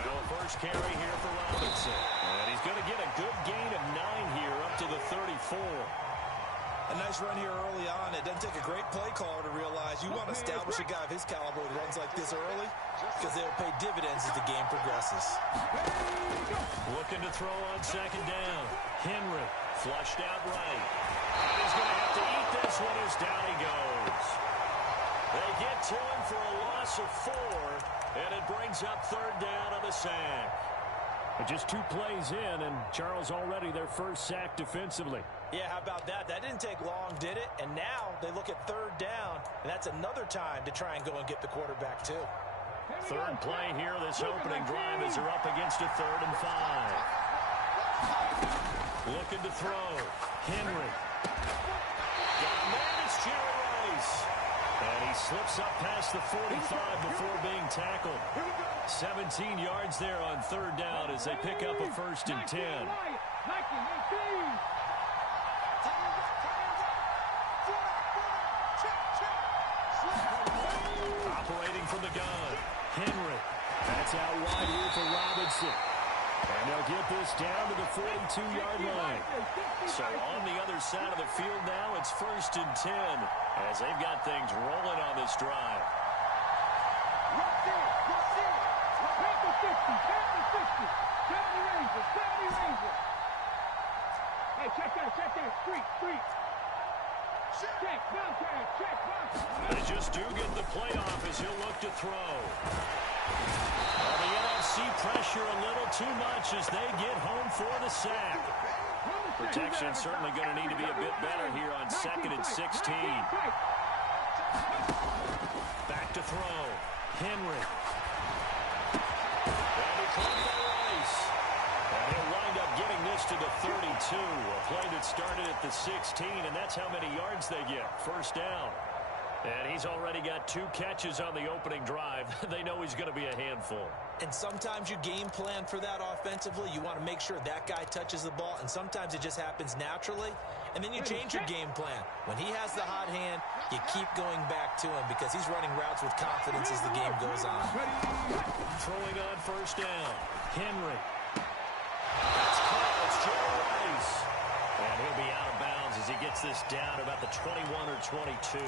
Well, first carry here for Robinson. And he's going to get a good gain of 9 here up to the 34. A nice run here early on. It doesn't take a great play caller to realize you want to establish a guy of his caliber with runs like this early because they'll pay dividends as the game progresses. Looking to throw on second down. Henry flushed out right. And he's going to have to eat this one as down he goes. They get to him for a loss of 4, and it brings up third down on the sack. Just 2 plays in, and Charles already their first sack defensively. Yeah, how about that? That didn't take long, did it? And now they look at third down, and that's another time to try and go and get the quarterback, too. Third play here, this opening drive as they're up against a 3rd and 5. Looking to throw. Henry. Got a man, it's Jerry Rice. And he slips up past the 45 before being tackled. 17 yards there on third down as they pick up a 1st and 10. Operating from the gun. Henry. That's out wide here for Robinson. And they'll get this down to the 42-yard line. So on the other side of the field now, it's 1st and 10 as they've got things rolling on this drive. Hey, check that. Street. Check, They just do get the playoff as he'll look to throw. Well, the NFC pressure a little too much as they get home for the sack. Protection certainly going to need to be a bit better here on 2nd and 16. Back to throw. Henry. And he caught by Rice. And he'll wind up getting this to the 32. A play that started at the 16, and that's how many yards they get. 1st down. And he's already got 2 catches on the opening drive. They know he's going to be a handful. And sometimes you game plan for that offensively. You want to make sure that guy touches the ball, and sometimes it just happens naturally. And then you change your game plan. When he has the hot hand, you keep going back to him because he's running routes with confidence as the game goes on. Throwing on 1st down. Henry. That's caught. It's Jerry Rice. And he'll be out of bounds as he gets this down about the 21 or 22.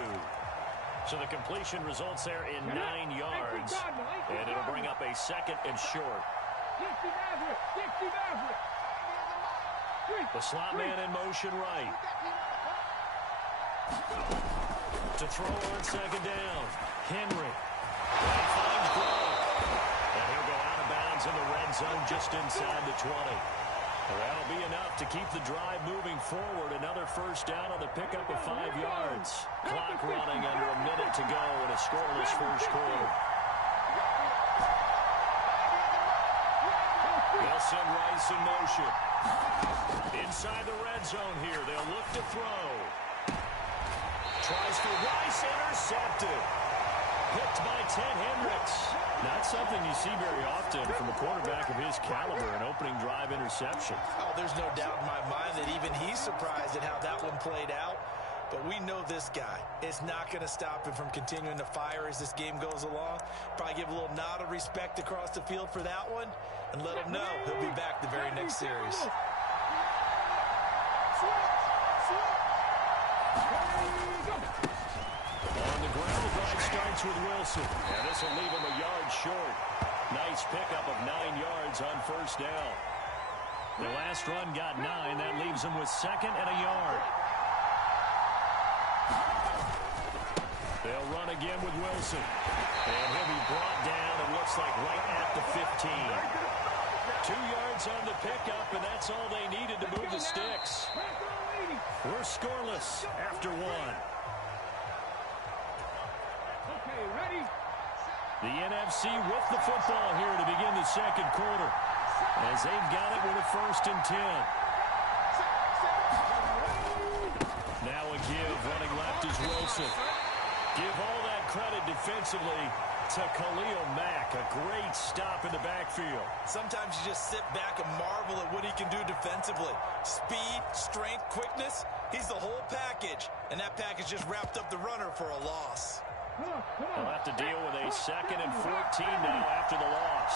So the completion results there in 9 yards. And it'll bring up a 2nd and short. The slot man in motion right. To throw on 2nd down. Henry. And he finds Gronk. And he'll go out of bounds in the red zone just inside the 20. Well, that'll be enough to keep the drive moving forward. Another 1st down on the pickup of 5 yards. Clock running under a minute to go in a scoreless 1st quarter. They'll send Rice in motion. Inside the red zone here. They'll look to throw. Tries for Rice. Intercepted. Picked by Ted Hendricks. Not something you see very often from a quarterback of his caliber, an opening drive interception. Oh, there's no doubt in my mind that even he's surprised at how that one played out. But we know this guy. It's not going to stop him from continuing to fire as this game goes along. Probably give a little nod of respect across the field for that one and let him know he'll be back the very next series. On the ground, the drive starts with Wilson. And this will leave him a yard short. Nice pickup of 9 yards on 1st down. The last run got 9. That leaves him with 2nd and a yard. They'll run again with Wilson. And he'll be brought down, it looks like, right at the 15. 2 yards on the pickup, and that's all they needed to move the sticks. We're scoreless after 1. The NFC with the football here to begin the 2nd quarter as they've got it with a 1st and 10. Now a give, running left is Wilson. Give all that credit defensively to Khalil Mack. A great stop in the backfield. Sometimes you just sit back and marvel at what he can do defensively. Speed, strength, quickness. He's the whole package. And that package just wrapped up the runner for a loss. They'll have to deal with a 2nd and 14 now after the loss.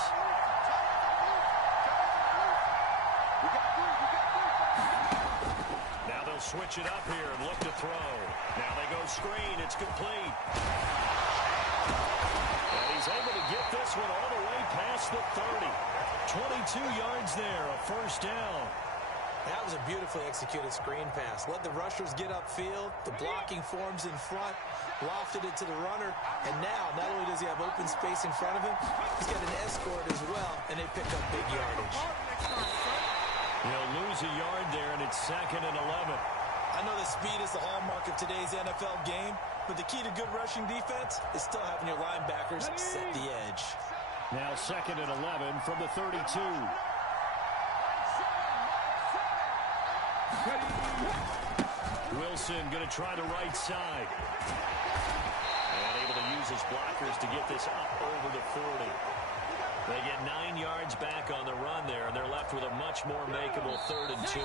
Now they'll switch it up here and look to throw. Now they go screen. It's complete. And he's able to get this one all the way past the 30. 22 yards there, a first down. That was a beautifully executed screen pass. Let the rushers get upfield. The blocking forms in front. Lofted it to the runner. And now, not only does he have open space in front of him, he's got an escort as well, and they pick up big yardage. He'll lose a yard there, and it's 2nd and 11. I know that speed is the hallmark of today's NFL game, but the key to good rushing defense is still having your linebackers set the edge. Now 2nd and 11 from the 32. Wilson going to try the right side. And able to use his blockers to get this up over the 40. They get 9 yards back on the run there, and they're left with a much more makeable 3rd and 2.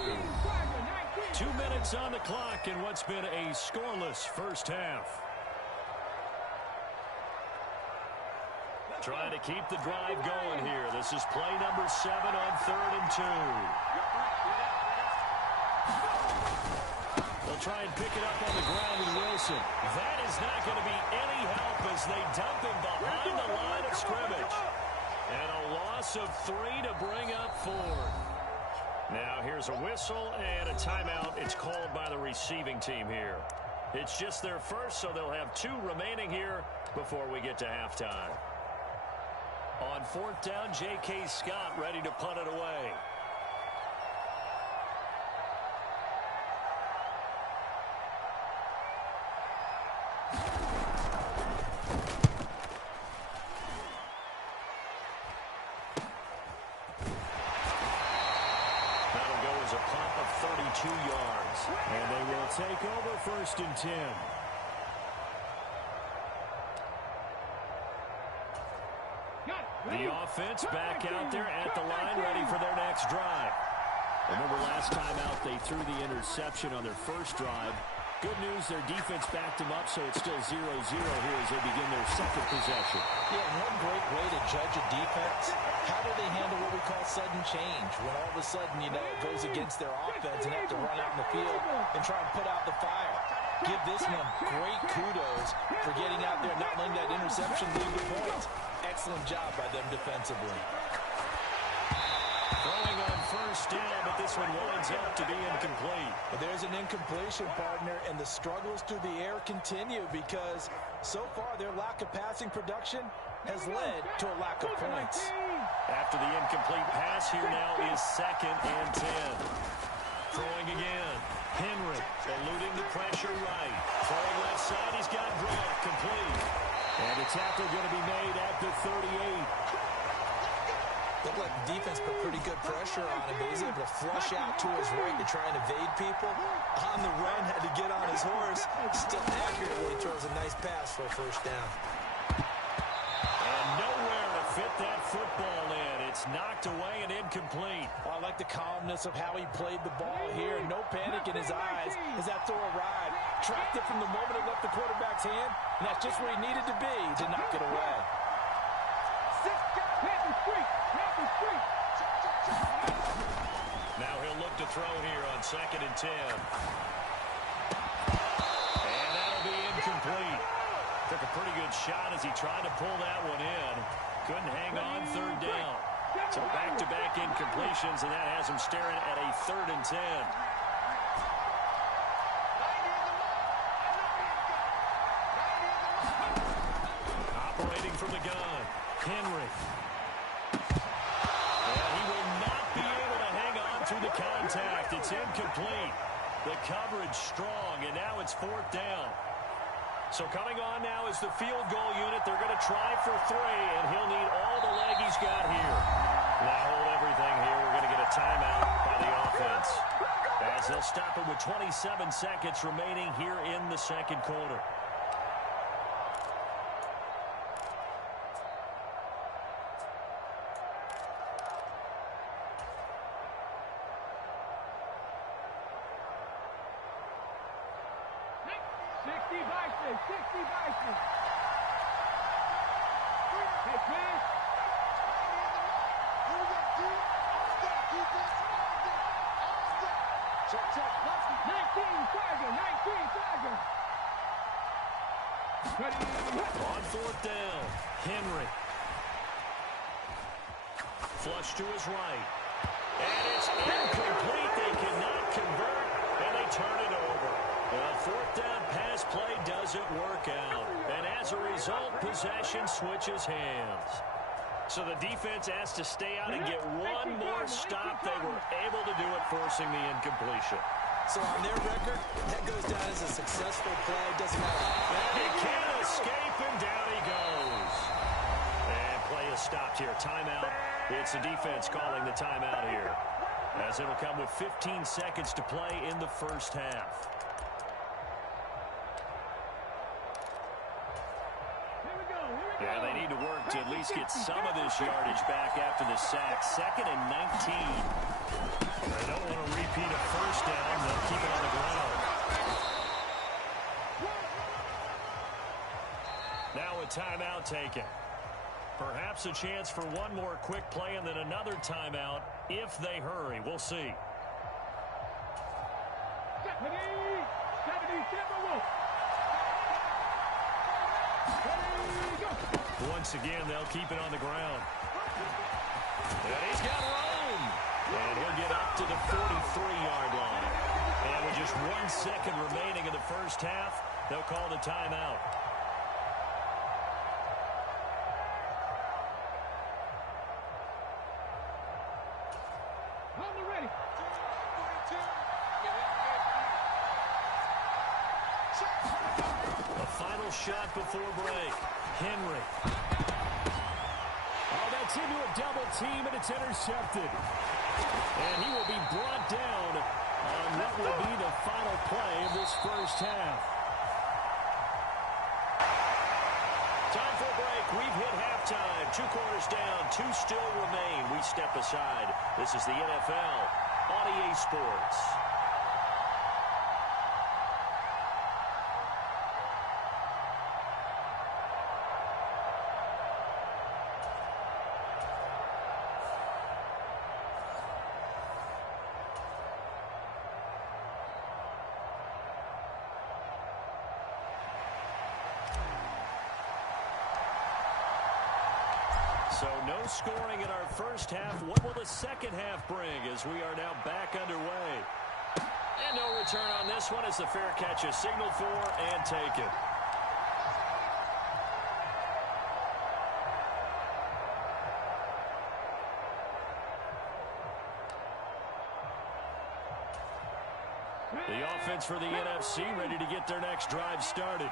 2 minutes on the clock in what's been a scoreless first half. Trying to keep the drive going here. This is play number 7 on 3rd and 2. They'll try and pick it up on the ground with Wilson. That is not going to be any help as they dump him behind the line of scrimmage. And a loss of 3 to bring up 4. Now here's a whistle and a timeout. It's called by the receiving team here. It's just their first, so they'll have 2 remaining here before we get to halftime. On 4th down, J.K. Scott ready to punt it away. That'll go as a punt of 32 yards. And they will take over 1st and 10. The offense back out there at the line, ready for their next drive. Remember last time out, they threw the interception on their first drive. Good news, their defense backed them up, so it's still 0-0 here as they begin their 2nd possession. Yeah, and one great way to judge a defense, how do they handle what we call sudden change? When all of a sudden, you know, it goes against their offense and have to run out in the field and try and put out the fire. Give this one great kudos for getting out there and not letting that interception lead to points. Excellent job by them defensively. Throwing on 1st down, but this one winds up to be incomplete. But there's an incompletion, partner, and the struggles through the air continue because so far their lack of passing production has led to a lack of points. After the incomplete pass, here now is 2nd and 10. Throwing again. Henry eluding the pressure right. Throwing left side, he's got Grant complete. And a tackle going to be made at the 38. Looked like the defense put pretty good pressure on him, but he's able to flush out to his right to try and evade people. On the run, had to get on his horse. Still accurately throws a nice pass for a 1st down. And nowhere to fit that football in. It's knocked away and incomplete. I like the calmness of how he played the ball here. No panic in his eyes as that throw arrived. Tracked it from the moment it left the quarterback's hand, and that's just where he needed to be to knock it away. Now he'll look to throw here on 2nd and 10. And that'll be incomplete. Took a pretty good shot as he tried to pull that one in. Couldn't hang on 3rd down. So back-to-back incompletions, and that has him staring at a 3rd and 10. Operating from the gun, Henry. And he will not be able to hang on through the contact. It's incomplete. The coverage strong, and now it's 4th down. So coming on now is the field goal unit. They're going to try for 3, and he'll need all the leg he's got here. Now hold everything here. We're going to get a timeout by the offense, as they'll stop it with 27 seconds remaining here in the 2nd quarter. On fourth down, Henry. Flush to his right. And it's incomplete. They cannot convert, and they turn it over. The fourth down pass play doesn't work out. And as a result, possession switches hands. So the defense has to stay out and get one more stop. They were able to do it, forcing the incompletion. So on their record, that goes down as a successful play. Doesn't matter. And he can't escape, and down he goes. And play is stopped here. Timeout. It's the defense calling the timeout here, as it'll come with 15 seconds to play in the first half. Yeah, they need to work to at least get some of this yardage back after the sack. 2nd and 19. They don't want to repeat a first down. They'll keep it on the ground. Now a timeout taken. Perhaps a chance for one more quick play and then another timeout if they hurry. We'll see. Once again, they'll keep it on the ground. And he's got room. And he'll get up to the 43-yard line. And with just 1 second remaining in the first half, they'll call the timeout. A final shot before break. Henry. Oh, that's into a double team, and it's intercepted. And he will be brought down on what will be the final play of this first half. Time for a break. We've hit halftime. 2 quarters down, 2 still remain. We step aside. This is the NFL on EA Sports. So no scoring in our first half. What will the second half bring as we are now back underway? And no return on this one as the fair catch is signaled for and taken. The offense for the NFC ready to get their next drive started.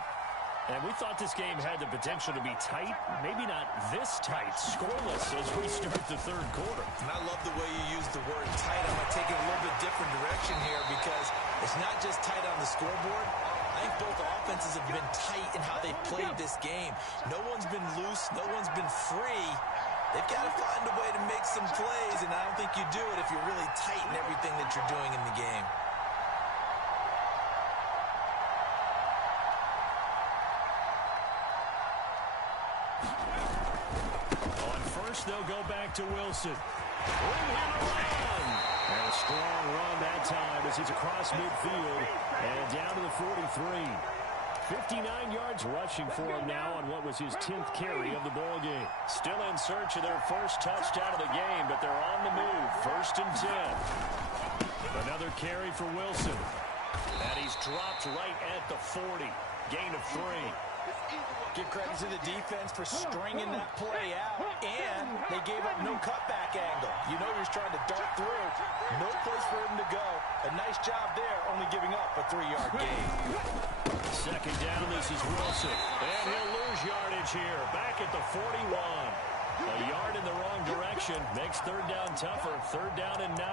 And we thought this game had the potential to be tight. Maybe not this tight. Scoreless as we start the third quarter. And I love the way you use the word tight. I'm going to take it a little bit different direction here because it's not just tight on the scoreboard. I think both offenses have been tight in how they've played this game. No one's been loose. No one's been free. They've got to find a way to make some plays, and I don't think you do it if you're really tight in everything that you're doing in the game. They'll go back to Wilson. Bring him around. And a strong run that time as he's across midfield and down to the 43. 59 yards rushing for him now on what was his 10th carry of the ball game. Still in search of their first touchdown of the game, but they're on the move. 1st and 10. Another carry for Wilson. And he's dropped right at the 40. Gain of 3. Give credit to the defense for stringing that play out, and they gave up no cutback angle. You know he was trying to dart through. No place for him to go. A nice job there, only giving up a 3-yard gain. 2nd down, this is Wilson. And he'll lose yardage here. Back at the 41. A yard in the wrong direction. Makes 3rd down tougher. 3rd down and 9.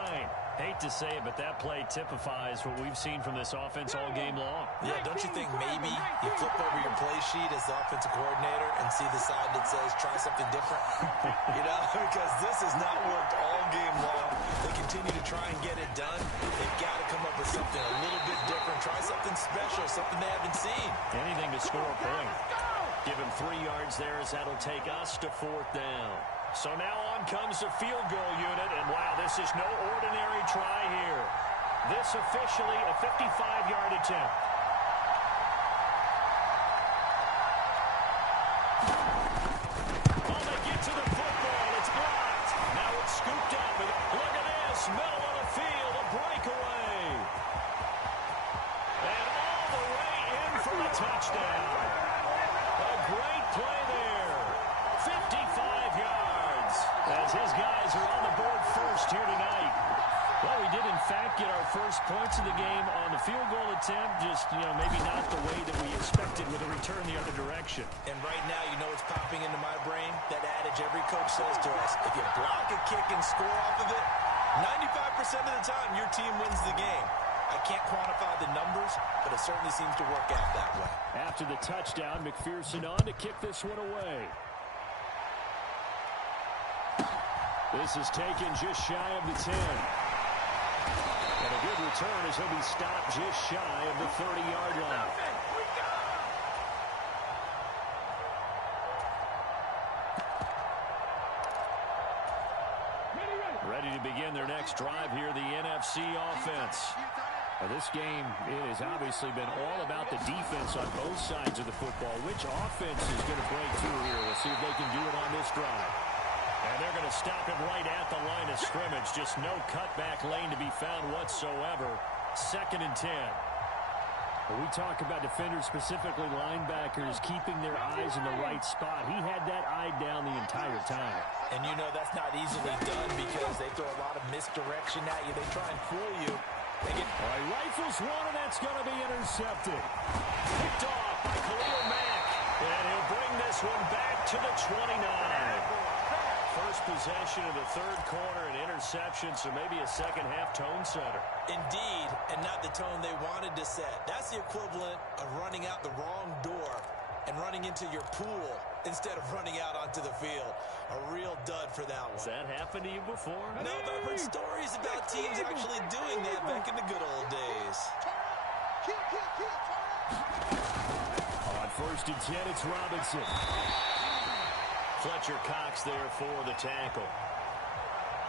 Hate to say it, but that play typifies what we've seen from this offense all game long. Yeah, don't you think maybe you flip over your play sheet as the offensive coordinator and see the side that says try something different? You know, because this has not worked all game long. They continue to try and get it done. They've got to come up with something a little bit different. Try something special, something they haven't seen. Anything to score a point. Give him 3 yards there as that'll take us to 4th down. So now on comes the field goal unit, and wow, this is no ordinary try here. This officially a 55-yard attempt. Oh, they get to the football. It's blocked. Now it's scooped up. And look at this. Middle of the field, a breakaway. And all the way in for the touchdown. A great play there. 55 yards. As his guys are on the board first here tonight. Well, we did, in fact, get our first points of the game on the field goal attempt. Just, maybe not the way that we expected with a return the other direction. And right now, it's popping into my brain, that adage every coach says to us, if you block a kick and score off of it, 95% of the time, your team wins the game. I can't quantify the numbers, but it certainly seems to work out that way. After the touchdown, McPherson on to kick this one away. This is taken just shy of the 10. And a good return as he'll be stopped just shy of the 30-yard line. Ready to begin their next drive here, the NFC offense. Now this game, it has obviously been all about the defense on both sides of the football. Which offense is going to break through here? We'll see if they can do it on this drive. And they're going to stop him right at the line of scrimmage. Just no cutback lane to be found whatsoever. 2nd and 10. When we talk about defenders, specifically linebackers, keeping their eyes in the right spot, he had that eye down the entire time. And that's not easily done because they throw a lot of misdirection at you. They try and fool you. All right, rifles one, and that's going to be intercepted. Picked off by Khalil Mack. And he'll bring this one back to the 29. First possession of the 3rd quarter, an interception, so maybe a second-half tone setter. Indeed, and not the tone they wanted to set. That's the equivalent of running out the wrong door and running into your pool instead of running out onto the field. A real dud for that one. Has that happened to you before? No, but I've heard stories about teams actually doing that back in the good old days. On 1st and 10, it's Robinson. Fletcher Cox there for the tackle.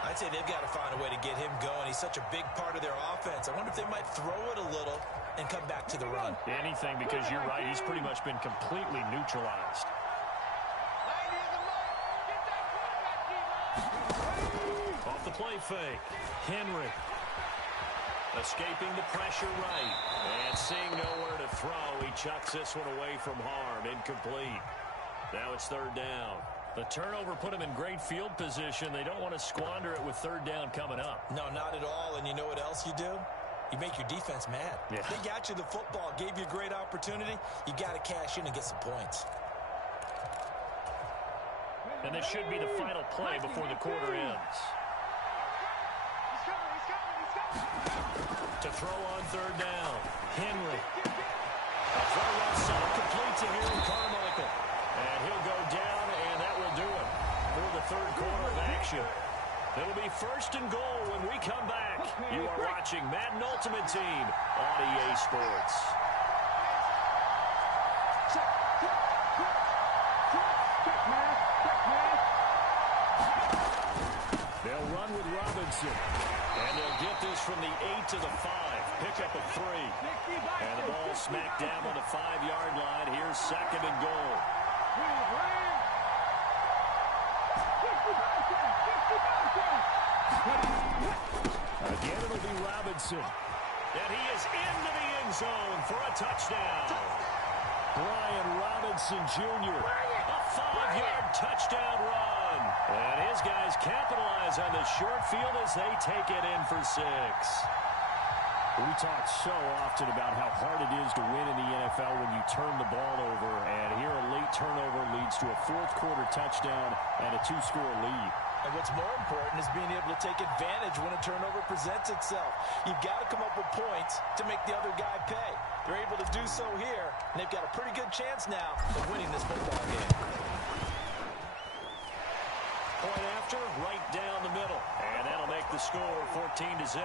I'd say they've got to find a way to get him going. He's such a big part of their offense. I wonder if they might throw it a little and come back to the run. Anything, because you're right. He's pretty much been completely neutralized. Off the play fake. Henry. Escaping the pressure right. And seeing nowhere to throw, he chucks this one away from harm. Incomplete. Now it's 3rd down. The turnover put them in great field position. They don't want to squander it with 3rd down coming up. No, not at all. And you know what else you do? You make your defense mad. Yeah. They got you the football, gave you a great opportunity. You got to cash in and get some points. And this should be the final play before the quarter ends. To throw on 3rd down. Henry. A throw well set, complete to Harry Carmichael. And he'll go down, and that will do it for the 3rd quarter of action. It'll be 1st and goal when we come back. You are watching Madden Ultimate Team on EA Sports. They'll run with Robinson. And they'll get this from the 8 to the 5. Pick up a 3. And the ball smacked down on the 5-yard line. Here's 2nd and goal. Again, it'll be Robinson. And he is into the end zone for a touchdown. Brian Robinson Jr. A 5-yard touchdown run. And his guys capitalize on the short field as they take it in for 6. We talk so often about how hard it is to win in the NFL when you turn the ball over. And here a late turnover leads to a 4th quarter touchdown and a 2-score lead. And what's more important is being able to take advantage when a turnover presents itself. You've got to come up with points to make the other guy pay. They're able to do so here, and they've got a pretty good chance now of winning this football game. Point after, right down the middle. And that'll make the score 14-0.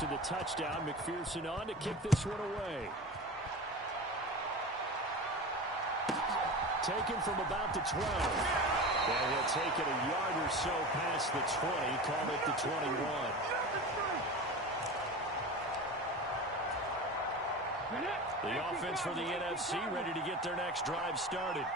to the touchdown. McPherson on to kick this one away. Taken from about the 12. And he'll take it a yard or so past the 20. Call it the 21. The offense for the NFC ready to get their next drive started.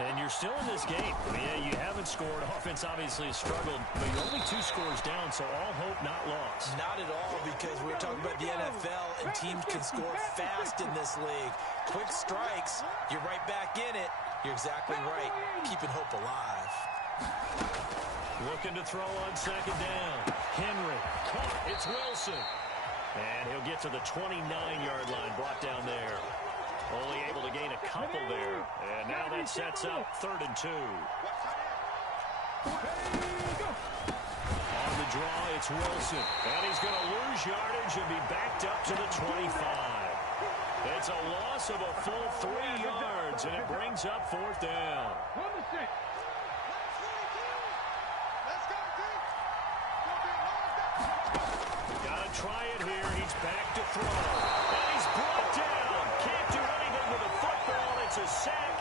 And you're still in this game. Yeah, you haven't scored. Offense obviously has struggled, but you're only 2 scores down, so all hope not lost. Not at all, because we're talking about the NFL, and teams can score fast in this league. Quick strikes, you're right back in it. You're exactly right. Keeping hope alive. Looking to throw on second down. Henry caught. It's Wilson. And he'll get to the 29-yard line, brought down there. Only able to gain a couple there. And now that sets up 3rd and 2. On the draw, it's Wilson. And he's going to lose yardage and be backed up to the 25. It's a loss of a full 3 yards, and it brings up 4th down. Got to try it here. He's back to throw. And he's brought down. Can't do anything with the football. It's a sack